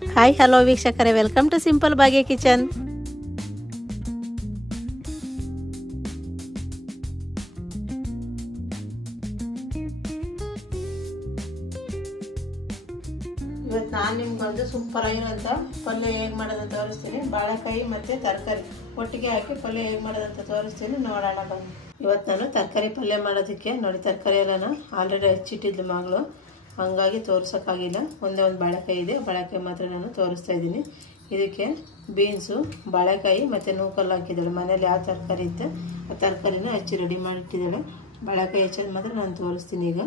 Hi hello ವೀಕ್ಷಕರೇ, welcome to simple Bhagya kitchen. ಇವತ್ತು ನಾನು ನಿಮ್ಗೆ ಸೂಪರ್ ಆಗಿರೋಂಥ ಪಲ್ಯ ಹೇಗೆ ಮಾಡೋದಂತ ತೋರಿಸ್ತೀನಿ. ಬಾಳೆಕಾಯಿ ಮತ್ತು ತರಕಾರಿ ಒಟ್ಟಿಗೆ ಹಾಕಿ ಪಲ್ಯ ಹೇಗೆ ಮಾಡೋದಂತ ತೋರಿಸ್ತೀನಿ, ನೋಡೋಣ ಬನ್ನಿ. ಇವತ್ತು ನಾನು ತರಕಾರಿ ಪಲ್ಯ ಮಾಡೋದಕ್ಕೆ ನೋಡಿ, ತರಕಾರಿ ಎಲ್ಲ ಆಲ್ರೆಡಿ ಹಚ್ಚಿಟ್ಟಿದ್ಲು ಮಗಳು, ಹಂಗಾಗಿ ತೋರ್ಸೋಕ್ಕಾಗಿಲ್ಲ. ಒಂದೇ ಒಂದು ಬಾಳೆಕಾಯಿ ಇದೆ, ಬಾಳೆಕಾಯಿ ಮಾತ್ರ ನಾನು ತೋರಿಸ್ತಾ ಇದ್ದೀನಿ. ಇದಕ್ಕೆ ಬೀನ್ಸು, ಬಾಳೆಕಾಯಿ ಮತ್ತು ನೂಕಲ್ಲು ಹಾಕಿದ್ದಾಳೆ. ಮನೇಲಿ ಯಾವ ತರಕಾರಿ ಇತ್ತು ಆ ತರಕಾರಿನ ಹಚ್ಚಿ ರೆಡಿ ಮಾಡಿಟ್ಟಿದ್ದಾಳೆ. ಬಾಳೆಕಾಯಿ ಹೆಚ್ಚೋದು ಮಾತ್ರ ನಾನು ತೋರಿಸ್ತೀನಿ. ಈಗ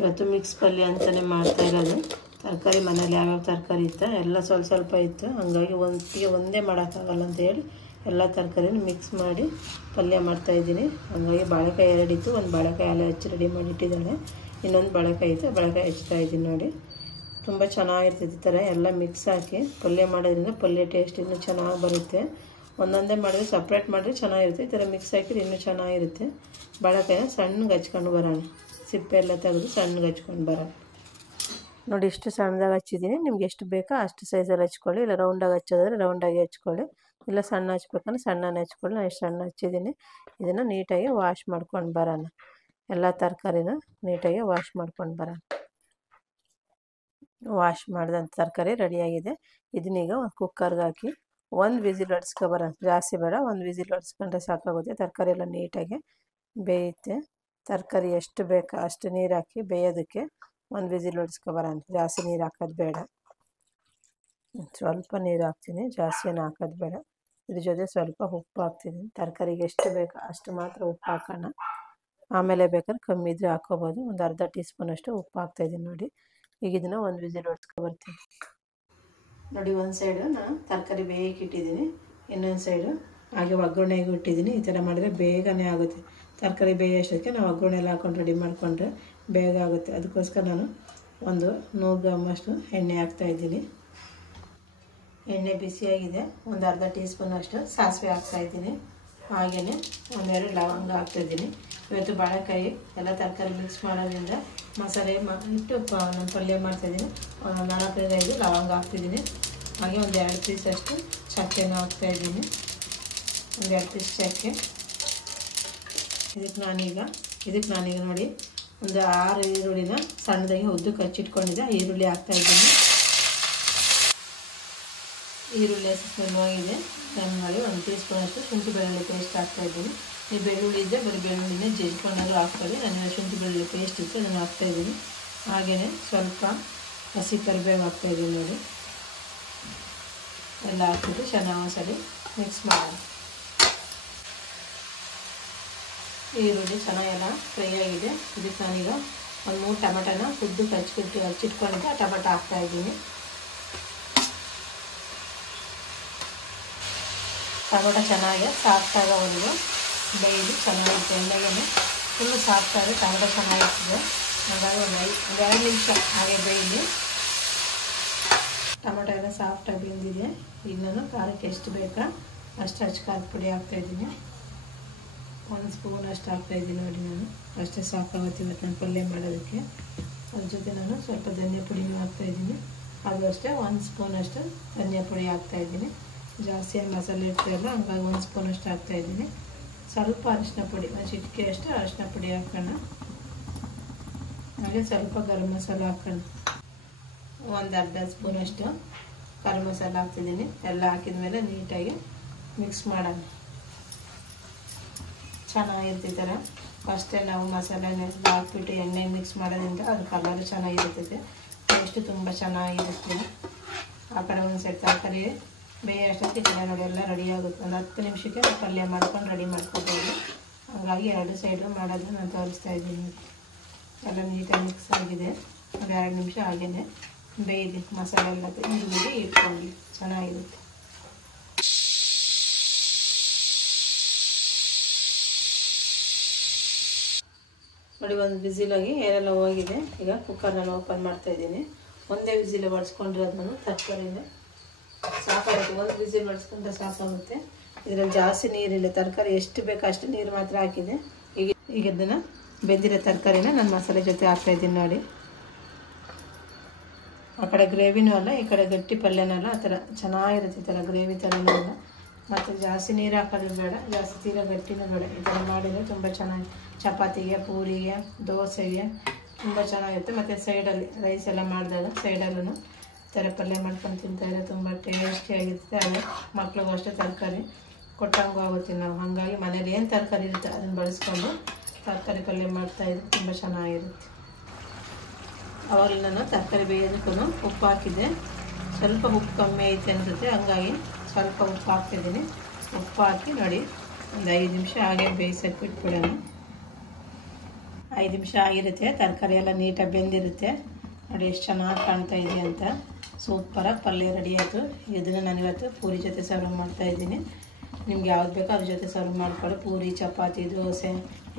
ಇವತ್ತು ಮಿಕ್ಸ್ ಪಲ್ಯ ಅಂತಲೇ ಮಾಡ್ತಾ ಇರೋದು. ತರಕಾರಿ ಮನೇಲಿ ಯಾವ್ಯಾವ ತರಕಾರಿ ಇತ್ತು ಎಲ್ಲ ಸ್ವಲ್ಪ ಸ್ವಲ್ಪ ಇತ್ತು, ಹಂಗಾಗಿ ಒಂದೇ ಮಾಡೋಕ್ಕಾಗಲ್ಲ ಅಂತ ಹೇಳಿ ಎಲ್ಲ ತರಕಾರಿನ ಮಿಕ್ಸ್ ಮಾಡಿ ಪಲ್ಯ ಮಾಡ್ತಾಯಿದ್ದೀನಿ. ಹಂಗಾಗಿ ಬಾಳೆಕಾಯಿ ಎರಡಿತ್ತು, ಒಂದು ಬಾಳೆಕಾಯಿ ಎಲ್ಲ ಹಚ್ಚಿ ರೆಡಿ ಮಾಡಿಟ್ಟಿದ್ದಾಳೆ. ಇನ್ನೊಂದು ಬಾಳೆಕಾಯಿ ಇತ್ತು, ಬಾಳೆಕಾಯಿ ಹಚ್ತಾ ಇದ್ದೀನಿ ನೋಡಿ. ತುಂಬ ಚೆನ್ನಾಗಿರ್ತೈತೆ ಈ ಥರ ಎಲ್ಲ ಮಿಕ್ಸ್ ಹಾಕಿ ಪಲ್ಯ ಮಾಡೋದ್ರಿಂದ ಪಲ್ಯ ಟೇಸ್ಟ್ ಇನ್ನೂ ಚೆನ್ನಾಗಿ ಬರುತ್ತೆ. ಒಂದೊಂದೇ ಮಾಡಿದ್ರೆ ಸಪ್ರೇಟ್ ಮಾಡಿದ್ರೆ ಚೆನ್ನಾಗಿರುತ್ತೆ, ಈ ಥರ ಮಿಕ್ಸ್ ಹಾಕಿದ್ರೆ ಇನ್ನೂ ಚೆನ್ನಾಗಿರುತ್ತೆ. ಬಾಳೆಕಾಯಿನ ಸಣ್ಣಗೆ ಹಚ್ಕೊಂಡು ಬರೋಣ, ಸಿಪ್ಪೆ ಎಲ್ಲ ತೆಗೆದು ಸಣ್ಣಗೆ ಹಚ್ಕೊಂಡು ಬರೋಣ ನೋಡಿ. ಇಷ್ಟು ಸಣ್ಣದಾಗಿ ಹಚ್ಚಿದ್ದೀನಿ, ನಿಮ್ಗೆ ಎಷ್ಟು ಬೇಕೋ ಅಷ್ಟು ಸೈಜಲ್ಲಿ ಹಚ್ಕೊಳ್ಳಿ. ಇಲ್ಲ ರೌಂಡಾಗಿ ಹಚ್ಚೋದಾದ್ರೆ ರೌಂಡಾಗಿ ಹಚ್ಕೊಳ್ಳಿ, ಇಲ್ಲ ಸಣ್ಣ ಹಚ್ಬೇಕಂದ್ರೆ ಸಣ್ಣನೇ ಹಚ್ಕೊಳ್ಳಿ. ನಾನು ಎಷ್ಟು ಸಣ್ಣ ಹಚ್ಚಿದ್ದೀನಿ. ಇದನ್ನು ನೀಟಾಗಿ ವಾಶ್ ಮಾಡ್ಕೊಂಡು ಬರೋಣ. ಎಲ್ಲ ತರಕಾರಿನ ನೀಟಾಗಿ ವಾಶ್ ಮಾಡ್ಕೊಂಡು ಬರೋಣ. ವಾಶ್ ಮಾಡಿದಂಥ ತರಕಾರಿ ರೆಡಿಯಾಗಿದೆ. ಇದನ್ನೀಗ ಒಂದು ಕುಕ್ಕರ್ಗೆ ಹಾಕಿ ಒಂದು ವಿಸಿಲ್ ಹೊಡ್ಸ್ಕೊಬರೋಣ. ಜಾಸ್ತಿ ಬೇಡ, ಒಂದು ವಿಸಿಲ್ ಹೊಡ್ಸ್ಕೊಂಡ್ರೆ ಸಾಕಾಗುತ್ತೆ. ತರಕಾರಿ ಎಲ್ಲ ನೀಟಾಗಿ ಬೇಯುತ್ತೆ. ತರಕಾರಿ ಎಷ್ಟು ಬೇಕೋ ಅಷ್ಟು ನೀರು ಹಾಕಿ ಬೇಯೋದಕ್ಕೆ ಒಂದು ವಿಸಿಲ್ ಹೊಡ್ಸ್ಕೊಬರೋಣ. ಜಾಸ್ತಿ ನೀರು ಹಾಕೋದು ಬೇಡ, ಸ್ವಲ್ಪ ನೀರು ಹಾಕ್ತೀನಿ, ಜಾಸ್ತಿ ಏನು ಹಾಕೋದು ಬೇಡ. ಇದ್ರ ಜೊತೆ ಸ್ವಲ್ಪ ಉಪ್ಪು ಹಾಕ್ತೀನಿ. ತರಕಾರಿಗೆ ಎಷ್ಟು ಬೇಕೋ ಅಷ್ಟು ಮಾತ್ರ ಉಪ್ಪು ಹಾಕೋಣ. ಆಮೇಲೆ ಬೇಕಾದ್ರೆ ಕಮ್ಮಿ ಇದ್ರೆ ಹಾಕ್ಕೋಬೋದು. ಒಂದು ಅರ್ಧ ಟೀ ಸ್ಪೂನಷ್ಟು ಉಪ್ಪು ಹಾಕ್ತಾಯಿದ್ದೀನಿ ನೋಡಿ. ಈಗ ಇದನ್ನು ಒಂದು ವಿಸಿಲ್ ಹೊಡ್ಸ್ಕೊಬರ್ತೀನಿ ನೋಡಿ. ಒಂದು ಸೈಡು ನಾನು ತರಕಾರಿ ಬೇಯಕ್ಕೆ ಇಟ್ಟಿದ್ದೀನಿ, ಇನ್ನೊಂದು ಸೈಡು ಹಾಗೆ ಒಗ್ಗರಣೆಗೆ ಇಟ್ಟಿದ್ದೀನಿ. ಈ ಥರ ಮಾಡಿದ್ರೆ ಬೇಗನೆ ಆಗುತ್ತೆ. ತರಕಾರಿ ಬೇಯೋಷ್ಟಕ್ಕೆ ನಾವು ಒಗ್ಗರಣೆ ಎಲ್ಲ ಹಾಕೊಂಡು ರೆಡಿ ಮಾಡಿಕೊಂಡ್ರೆ ಬೇಗ ಆಗುತ್ತೆ. ಅದಕ್ಕೋಸ್ಕರ ನಾನು ಒಂದು 100 ಗ್ರಾಮಷ್ಟು ಎಣ್ಣೆ ಹಾಕ್ತಾಯಿದ್ದೀನಿ. ಎಣ್ಣೆ ಬಿಸಿಯಾಗಿದೆ. ಒಂದು ಅರ್ಧ ಟೀ ಸ್ಪೂನಷ್ಟು ಸಾಸಿವೆ ಹಾಕ್ತಾಯಿದ್ದೀನಿ. ಹಾಗೆಯೇ ಒಂದೆರಡು ಲವಂಗ ಹಾಕ್ತಾಯಿದ್ದೀನಿ. ಇವತ್ತು ಬಾಳೆಕಾಯಿ ಎಲ್ಲ ತರಕಾರಿ ಮಿಕ್ಸ್ ಮಾಡೋದ್ರಿಂದ ಮಸಾಲೆ ಇಟ್ಟು ನಾನು ಪಲ್ಯ ಮಾಡ್ತಾಯಿದ್ದೀನಿ. 4-5 ಲವಂಗ ಹಾಕ್ತಿದ್ದೀನಿ. ಹಾಗೆ ಒಂದು 2 ಪೀಸಷ್ಟು ಚಕ್ಕೆನ ಹಾಕ್ತಾಯಿದ್ದೀನಿ. ಒಂದು 2 ಪೀಸ್ ಚಕ್ಕೆ. ಇದಕ್ಕೆ ನಾನೀಗ ನೋಡಿ ಒಂದು 6 ಈರುಳ್ಳಿನ ಸಣ್ಣದಾಗಿ ಉದ್ದಕ್ಕೆ ಹಚ್ಚಿಟ್ಕೊಂಡಿದ್ದೆ. ಈರುಳ್ಳಿ ಹಾಕ್ತಾಯಿದ್ದೀನಿ. ಈರುಳ್ಳಿ ಸ್ಮೆಲ್ ಆಗಿದೆ. ಮಾಡಿ 1 ಟೀ ಸ್ಪೂನಷ್ಟು ಶುಂಠಿ ಬೆಳ್ಳುಳ್ಳಿ ಪೇಸ್ಟ್ ಹಾಕ್ತಾಯಿದ್ದೀನಿ. ಈ ಬೆಳ್ಳುಳ್ಳಿ ಇದ್ದರೆ ಬರೀ ಬೆಳ್ಳುಳ್ಳಿನೇ ಜಜ್ಕೊಂಡಾದ್ರೂ ಹಾಕ್ಕೊಳ್ಳಿ. ನಾನು ಶುಂಠಿ ಬೆಳ್ಳುಳ್ಳಿ ಪೇಸ್ಟ್ ಇತ್ತು, ಅದನ್ನು ಹಾಕ್ತಾಯಿದ್ದೀನಿ. ಹಾಗೆಯೇ ಸ್ವಲ್ಪ ಹಸಿ ಕರಿಬೇವು ಹಾಕ್ತಾಯಿದ್ದೀನಿ ನೋಡಿ. ಎಲ್ಲ ಹಾಕ್ಬಿಟ್ಟು ಚೆನ್ನಾಗಿ ಒಂದ್ಸಲಿ ಮಿಕ್ಸ್ ಮಾಡೋಣ. ಈರುಳ್ಳಿ ಚೆನ್ನಾಗೆಲ್ಲ ಫ್ರೈ ಆಗಿದೆ. ಇದಕ್ಕೆ ನಾನೀಗ ಒಂದು 3 ಟೊಮೆಟೊನ ಉದ್ದಕ್ಕೆ ಹಚ್ಚಿಟ್ಕೊಂಡಿದ್ದೆ, ಆ ಟೊಮೆಟೊ ಹಾಕ್ತಾಯಿದ್ದೀನಿ. ಟೊಮೆಟೊ ಚೆನ್ನಾಗಿ ಸಾಫ್ಟಾಗೋವರೆಗೂ ಬೇಯಿಸಿ ಚೆನ್ನಾಗಿರುತ್ತೆ. ಎಣ್ಣೆಗೆ ಫುಲ್ಲು ಸಾಫ್ಟಾಗಿ ಟೊಮೆಟೊ ಚೆನ್ನಾಗಿರ್ತದೆ. ಹಾಗಾಗಿ ಒಂದು 2 ನಿಮಿಷ ಹಾಗೆ ಬೇಯಲಿ. ಟೊಮೆಟೊ ಎಲ್ಲ ಸಾಫ್ಟಾಗಿ ಬೆಂದಿದೆ. ಈಗ ನಾನು ಖಾರಕ್ಕೆ ಎಷ್ಟು ಬೇಕಾ ಅಷ್ಟು ಖಾರದ ಪುಡಿ ಹಾಕ್ತಾಯಿದ್ದೀನಿ. 1 ಸ್ಪೂನ್ ಅಷ್ಟು ಹಾಕ್ತಾಯಿದ್ದೀನಿ ನೋಡಿ. ನಾನು ಅಷ್ಟೇ ಸಾಕಾಗುತ್ತೆ ಇವತ್ತು ನಾನು ಪಲ್ಯ ಮಾಡೋದಕ್ಕೆ. ಅದ್ರ ಜೊತೆ ನಾನು ಸ್ವಲ್ಪ ಧನಿಯಾ ಪುಡಿನೂ ಹಾಕ್ತಾಯಿದ್ದೀನಿ. ಅದು ಅಷ್ಟೇ 1 ಸ್ಪೂನಷ್ಟು ಧನಿಯಾ ಪುಡಿ ಹಾಕ್ತಾಯಿದ್ದೀನಿ. ಜಾಸ್ತಿ ಮಸಾಲೆ ಇರ್ತಾಯಿಲ್ಲ, ಹಂಗಾಗಿ 1 ಸ್ಪೂನಷ್ಟು ಹಾಕ್ತಾಯಿದ್ದೀನಿ. ಸ್ವಲ್ಪ ಅರಿಶಿನ ಪುಡಿ, ಒಂದು ಚಿಟಿಕೆಯಷ್ಟು ಅರಿಶಿನ ಪುಡಿ ಹಾಕೋಣ. ಹಾಗೆ ಸ್ವಲ್ಪ ಗರಂ ಮಸಾಲ ಹಾಕೋಣ. ಒಂದು ಅರ್ಧ ಸ್ಪೂನಷ್ಟು ಗರಂ ಮಸಾಲ ಹಾಕ್ತಿದ್ದೀನಿ. ಎಲ್ಲ ಹಾಕಿದ ಮೇಲೆ ನೀಟಾಗಿ ಮಿಕ್ಸ್ ಮಾಡೋಣ. ಚೆನ್ನಾಗಿರ್ತಿ ಥರ ಫಸ್ಟೇ ನಾವು ಮಸಾಲೆನ ಹಾಕ್ಬಿಟ್ಟು ಎಣ್ಣೆ ಮಿಕ್ಸ್ ಮಾಡೋದ್ರಿಂದ ಅದು ಕಲರ್ ಚೆನ್ನಾಗಿರ್ತೈತೆ, ಟೇಸ್ಟು ತುಂಬ ಚೆನ್ನಾಗಿರುತ್ತೆ. ಆ ಕಡೆ ಒಂದು ಸೈಡ್ ತರಕಾರಿ ಬೇಯ ಅಷ್ಟೊತ್ತಿಗೆ ಕಡೆ ನೋಡಿ ಎಲ್ಲ ರೆಡಿ ಆಗುತ್ತೆ. ಒಂದು 10 ನಿಮಿಷಕ್ಕೆ ಪಲ್ಯ ಮಾಡ್ಕೊಂಡು ರೆಡಿ ಮಾಡ್ಕೊಬೋದು. ಹಾಗಾಗಿ 2 ಸೈಡು ಮಾಡೋದು ನಾನು ತೋರಿಸ್ತಾ ಇದ್ದೀನಿ. ಎಲ್ಲ ನೀಟಾಗಿ ಮಿಕ್ಸ್ ಆಗಿದೆ. ಒಂದು 2 ನಿಮಿಷ ಹಾಗೇ ಬೇಯ್ದು ಮಸಾಲೆ ಎಲ್ಲ ಈರುಳ್ಳಿ ಇಟ್ಕೊಂಡು ಚೆನ್ನಾಗಿರುತ್ತೆ. ನೋಡಿ, ಒಂದು ವಿಸಿಲಾಗಿ ಏರೆಲ್ಲ ಹೋಗಿದೆ. ಈಗ ಕುಕ್ಕರ್ನಲ್ಲಿ ಓಪನ್ ಮಾಡ್ತಾಯಿದ್ದೀನಿ. ಒಂದೇ ವಿಸಿಲ್ ಹೊಡ್ಸ್ಕೊಂಡಿರೋದು ನಾನು ತರಕಾರಿನ ಸಾಕಾಗುತ್ತೆ. 1 ವಿಸಿಲ್ ಹೊಡ್ಸ್ಕೊಂಡ್ರೆ ಸಾಕಾಗುತ್ತೆ. ಇದರಲ್ಲಿ ಜಾಸ್ತಿ ನೀರಿಲ್ಲ, ತರಕಾರಿ ಎಷ್ಟು ಬೇಕೋ ಅಷ್ಟು ನೀರು ಮಾತ್ರ ಹಾಕಿದೆ. ಈಗ ಇದನ್ನು ಬೆಂದಿರೋ ತರಕಾರಿನ ನಾನು ಮಸಾಲೆ ಜೊತೆ ಹಾಕ್ತಾಯಿದ್ದೀನಿ ನೋಡಿ. ಆ ಕಡೆ ಗ್ರೇವಿನೂ ಅಲ್ಲ, ಈ ಕಡೆ ಗಟ್ಟಿ ಪಲ್ಯನೂ ಅಲ್ಲ. ಆ ಥರ ಚೆನ್ನಾಗಿರುತ್ತೆ, ಈ ಥರ ಗ್ರೇವಿ ಥರನೂ ಅಲ್ಲ. ಮತ್ತು ಜಾಸ್ತಿ ನೀರು ಹಾಕೋದು ಬೇಡ, ಜಾಸ್ತಿ ತೀರಾ ಗಟ್ಟಿನೂ ಬೇಡ. ಈ ಥರ ಮಾಡಿದರೆ ತುಂಬ ಚೆನ್ನಾಗಿ ಚಪಾತಿಗೆ, ಪೂರಿಗೆ, ದೋಸೆಗೆ ತುಂಬ ಚೆನ್ನಾಗಿರುತ್ತೆ. ಮತ್ತು ಸೈಡಲ್ಲಿ ರೈಸ್ ಎಲ್ಲ ಮಾಡಿದಾಗ ಸೈಡಲ್ಲೂ ಈ ಥರ ಪಲ್ಯ ಮಾಡ್ಕೊಂಡು ತಿಂತಾಯಿದ್ರೆ ತುಂಬ ಟೇಸ್ಟಿಯಾಗಿರುತ್ತೆ. ಅದೇ ಮಕ್ಳಿಗೂ ಅಷ್ಟೇ ತರಕಾರಿ ಕೊಟ್ಟಂಗೂ ಆಗುತ್ತೆ. ನಾವು ಹಾಗಾಗಿ ಮನೇಲಿ ಏನು ತರಕಾರಿ ಇರುತ್ತೆ ಅದನ್ನು ಬಳಸ್ಕೊಂಡು ತರಕಾರಿ ಪಲ್ಯ ಮಾಡ್ತಾಯಿದ್ರೆ ತುಂಬ ಚೆನ್ನಾಗಿರುತ್ತೆ. ಅವಾಗ ನಾನು ತರಕಾರಿ ಬೇಯೋದಕ್ಕೂ ಉಪ್ಪು ಹಾಕಿದ್ದೆ. ಸ್ವಲ್ಪ ಉಪ್ಪು ಕಮ್ಮಿ ಐತೆ ಅನಿಸುತ್ತೆ, ಹಂಗಾಗಿ ಸ್ವಲ್ಪ ಉಪ್ಪು ಹಾಕ್ತಿದ್ದೀನಿ. ಉಪ್ಪು ಹಾಕಿ ನೋಡಿ ಒಂದು 5 ನಿಮಿಷ ಹಾಗೆ ಬೇಯಿಸೋಕೆ ಬಿಟ್ಬಿಡೋಣ. 5 ನಿಮಿಷ ಆಗಿರುತ್ತೆ, ತರಕಾರಿ ಎಲ್ಲ ನೀಟಾಗಿ ಬೆಂದಿರುತ್ತೆ. ನೋಡಿ ಎಷ್ಟು ಚೆನ್ನಾಗಿ ಕಾಣ್ತಾ ಇದೆ ಅಂತ. ಸೂಪರಾಗಿ ಪಲ್ಯ ರೆಡಿ ಆಯಿತು. ಇದನ್ನು ನಾನು ಇವತ್ತು ಪೂರಿ ಜೊತೆ ಸರ್ವ್ ಮಾಡ್ತಾಯಿದ್ದೀನಿ. ನಿಮ್ಗೆ ಯಾವ್ದು ಬೇಕೋ ಅದ್ರ ಜೊತೆ ಸರ್ವ್ ಮಾಡ್ಕೊಳ್ಳಿ. ಪೂರಿ, ಚಪಾತಿ, ದೋಸೆ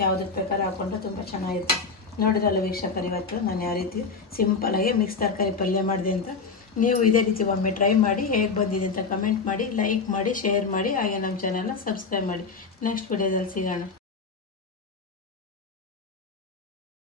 ಯಾವುದಕ್ಕೆ ಬೇಕಾದ್ರೆ ಹಾಕ್ಕೊಂಡು ತುಂಬ ಚೆನ್ನಾಗಿರುತ್ತೆ. ನೋಡಿದ್ರಲ್ಲ ವೀಕ್ಷಕರು, ಇವತ್ತು ನಾನು ಯಾವ ರೀತಿ ಸಿಂಪಲಾಗಿ ಮಿಕ್ಸ್ ತರಕಾರಿ ಪಲ್ಯ ಮಾಡಿದೆ ಅಂತ. ನೀವು ಇದೇ ರೀತಿ ಒಮ್ಮೆ ಟ್ರೈ ಮಾಡಿ, ಹೇಗೆ ಬಂದಿದೆ ಅಂತ ಕಮೆಂಟ್ ಮಾಡಿ, ಲೈಕ್ ಮಾಡಿ, ಶೇರ್ ಮಾಡಿ, ಹಾಗೆ ನಮ್ಮ ಚಾನಲ್ನ ಸಬ್ಸ್ಕ್ರೈಬ್ ಮಾಡಿ. ನೆಕ್ಸ್ಟ್ ವಿಡಿಯೋದಲ್ಲಿ ಸಿಗೋಣ.